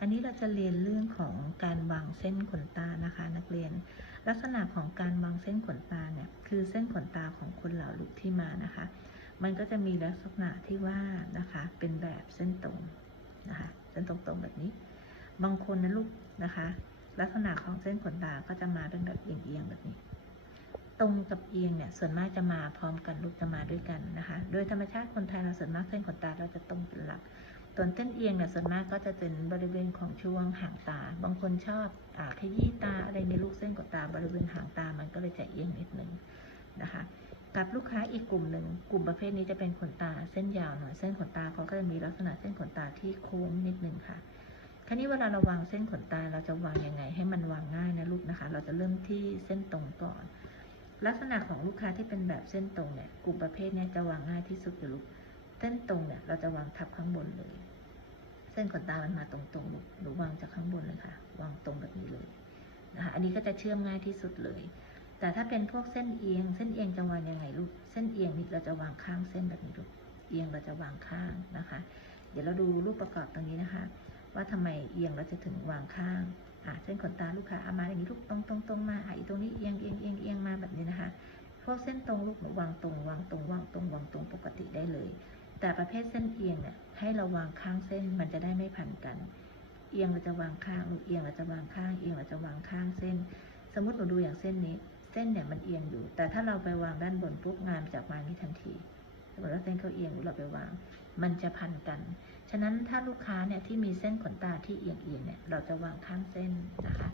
อันนี้เราจะเรียนเรื่องของการวางเส้นขนตานะคะ นักเรียน ลักษณะของการวางเส้นขนตาเนี่ยคือเส้นขนตาของคนเหล่าลุกที่มานะคะ มันก็จะมีลักษณะที่ว่านะคะเป็นแบบเส้นตรงนะคะเส้นตรงๆแบบนี้ บางคนนะลูกนะคะ ลักษณะของเส้นขนตาก็จะมาเป็นแบบเอียงๆแบบนี้ ตรงกับเอียงเนี่ยส่วนมากจะมาพร้อมกันลูกจะมาด้วยกันนะคะ โดยธรรมชาติคนไทยเราส่วนมากเส้นขนตาเราจะตรงเป็นหลัก ส่วนเส้นเอียงเนี่ยส่วนมากก็จะเป็นบริเวณของช่วงหางตา บางคนชอบอขยี้ตาอะไรในลูกเส้นขนตา บริเวณหางตามันก็เลยจะเอียงนิดนึงนะคะ กับลูกค้าอีกกลุ่มหนึ่งกลุ่มประเภทนี้จะเป็นขนตาเส้นยาวหน่อยเส้นขนตาเขาก็จะมีลักษณะเส้นขนตาที่โค้งนิดนึงค่ะคราวนี้เวลาเราวางเส้นขนตาเราจะวางยังไง ให้มันวางง่ายนะลูกนะคะ เราจะเริ่มที่เส้นตรงก่อน ลักษณะของลูกค้าที่เป็นแบบเส้นตรงเนี่ยกลุ่มประเภทเนี้ยจะวางง่ายที่สุดเลยลูกเส้นตรงเนี่ยเราจะวางทับข้างบนเลย เส้นขนตามันมาตรงๆลูกหนูวางจากข้างบนเลยค่ะ วางตรงแบบนี้เลยนะคะ อันนี้ก็จะเชื่อมง่ายที่สุดเลย แต่ถ้าเป็นพวกเส้นเอียง เส้นเอียงจะวางยังไงลูก เส้นเอียงนี่เราจะวางข้างเส้นแบบนี้ลูก เอียงเราจะวางข้างนะคะ เดี๋ยวเราดูรูปประกอบตรงนี้นะคะ ว่าทำไมเอียงเราจะถึงวางข้างอะเส้นขนตาลูกค้าเอามาอย่างนี้ลูกตรงตรงตรงมาอะอีตรงนี้เอียงเอียงเอียงเอียงมาแบบนี้นะคะพวกเส้นตรงลูกหนูวางตรงวางตรงวางตรงวางตรงปกติได้เลย แต่ประเภทเส้นเอียงเนี่ยให้เราวางข้างเส้นมันจะได้ไม่พันกัน เอียงเราจะวางข้างลูกเอียงเราจะวางข้าง เอียงเราจะวางข้างเส้น สมมติหนูดูอย่างเส้นนี้ เส้นเนี่ยมันเอียงอยู่ แต่ถ้าเราไปวางด้านบนปุ๊บงานจะวางนี้ทันทีสมมติว่าเส้นเขาเอียงหรือเราไปวาง มันจะพันกัน ฉะนั้นถ้าลูกค้าเนี่ยที่มีเส้นขนตาที่เอียงเอียงๆเนี่ยเราจะวางข้างเส้นนะคะ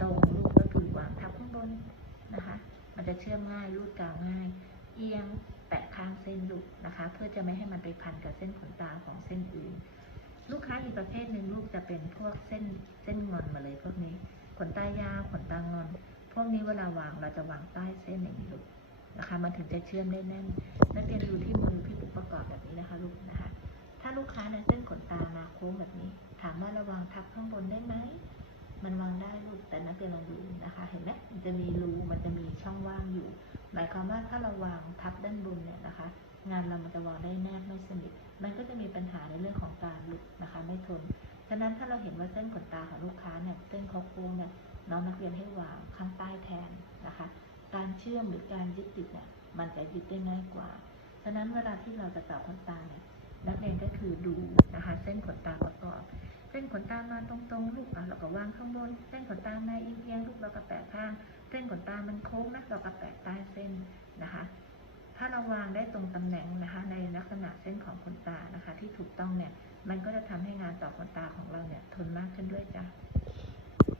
ตรงลูกก็คือวางทับข้างบนนะคะ มันจะเชื่อมง่ายรูดกาวง่าย เอียง ปะข้างเส้นลูกนะคะ เพื่อจะไม่ให้มันไปพันกับเส้นขนตาของเส้นอื่น ลูกค้าอีกประเภทหนึ่งลูกจะเป็นพวกเส้นเส้นงอนมาเลยพวกนี้ ขนตายาวขนตางอน พวกนี้เวลาวางเราจะวางใต้เส้นอย่างนี้ลูกนะคะ มันถึงจะเชื่อมได้แน่นนักเรียนดูที่มือพี่ปุ๊กประกอบแบบนี้นะคะลูกนะคะ ถ้าลูกค้าในเส้นขนตามาโค้งแบบนี้ ถามว่าระวางทับข้างบนได้ไหมมันวางได้ แต่นักเรียนลองดูนะคะ เห็นไหมมันจะมีรูมันจะมีช่องว่างอยู่ หมายความว่าถ้าเราวางทับด้านบนเนี่ยนะคะ งานเรามันจะวางได้แนบไม่สนิท มันก็จะมีปัญหาในเรื่องของการหลุดนะคะ ไม่ทน ฉะนั้นถ้าเราเห็นว่าเส้นขนตาของลูกค้าเนี่ยเส้นเขาโค้งเนี่ยน้องนักเรียนให้วางข้างใต้แทนนะคะ การเชื่อมหรือการยึดติดเนี่ยมันจะยึดได้ง่ายกว่า ฉะนั้นเวลาที่เราจะต่อขนตาเนี่ยนักเรียนก็คือดูนะคะ เส้นขนตาประกอบ ส้นขนตามาตรงๆ ลูกอะเราก็วางข้างบน เส้นขนตามาเอียงๆลูกเราก็แปะข้าง เส้นขนตามันโค้งนะเราก็แปะใต้เส้นนะคะ ถ้าเราวางได้ตรงตำแหน่งนะคะ ในลักษณะเส้นของขนตานะคะ ที่ถูกต้องเนี่ย มันก็จะทำให้งานต่อขนตาของเราเนี่ยทนมากขึ้นด้วยจ้ะ